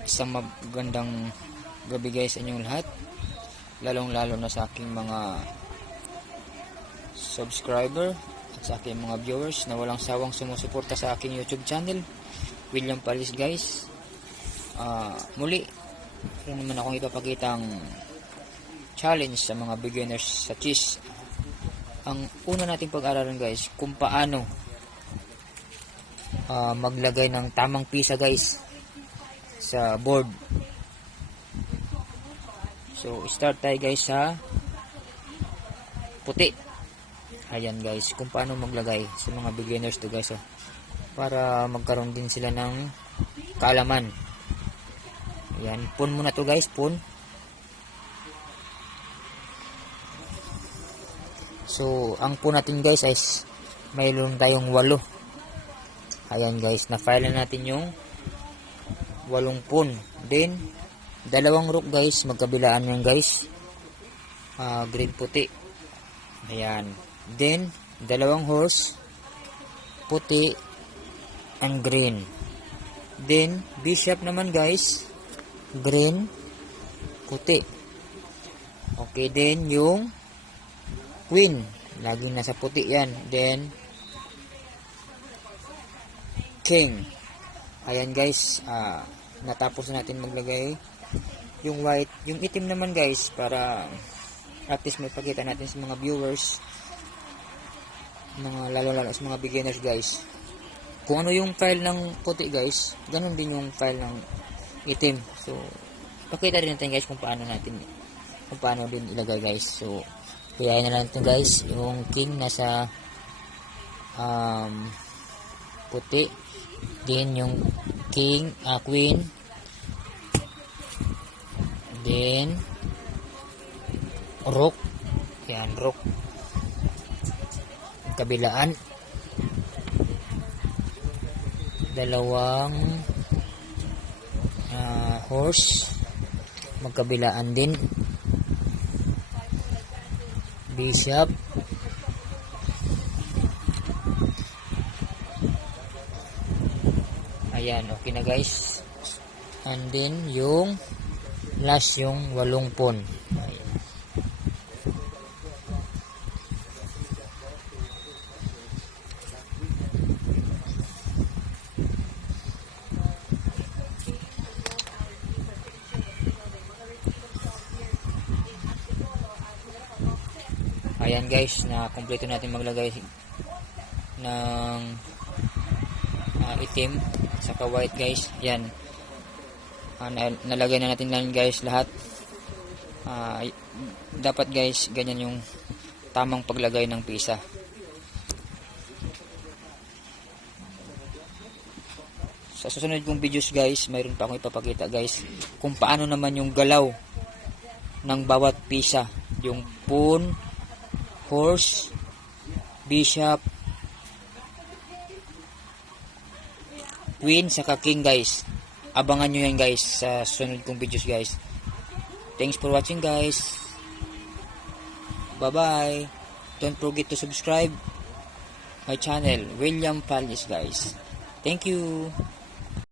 Isang magandang gabi guys sa inyong lahat, lalong lalo na sa aking mga subscriber at sa aking mga viewers na walang sawang sumusuporta sa aking YouTube channel, William Palis guys. Muli rin naman akong ipapakitang challenge sa mga beginners sa chess. Ang una nating pag-aralan guys, kung paano maglagay ng tamang pisa guys sa board. So start tayo guys sa puti. Ayan guys, kung paano maglagay sa mga beginners to guys, para magkaroon din sila ng kaalaman. Ayan, pawn muna to guys, pawn. So ang pawn natin guys ay mayroon tayong 8. Ayan guys, na-file na natin yung 8 pawn. Then, 2 rook guys, magkabilaan yan guys. Green puti. Ayan. Then, 2 horse, puti, and green. Then, bishop naman guys, green, puti. Okay, then yung queen, laging nasa puti yan. Then, king. Ayan guys, natapos natin maglagay yung white. Yung itim naman guys, para at least may pakita natin sa mga viewers, lalo sa mga beginners guys, kung ano yung file ng puti guys, ganun din yung file ng itim. So pakita rin natin guys kung paano din ilagay guys. So kaya na natin guys, yung king nasa puti, then yung king, queen, then rook. Yan, rook kabilaan, 2 horse magkabilaan din, bishop, ayan, okay na guys. And then yung last, yung 8 pawn. Ayan guys, na kompleto natin maglagay ng itim saka white guys. Yan, nalagay na natin lang guys lahat. Dapat guys ganyan yung tamang paglagay ng pisa. Sa susunod kong videos guys, mayroon pa akong ipapakita guys kung paano naman yung galaw ng bawat pisa, yung pawn, horse, bishop, queen, saka king guys. Abangan nyo yan guys sa sunod kong videos guys. Thanks for watching guys. Bye bye. Don't forget to subscribe my channel, William Palis guys. Thank you.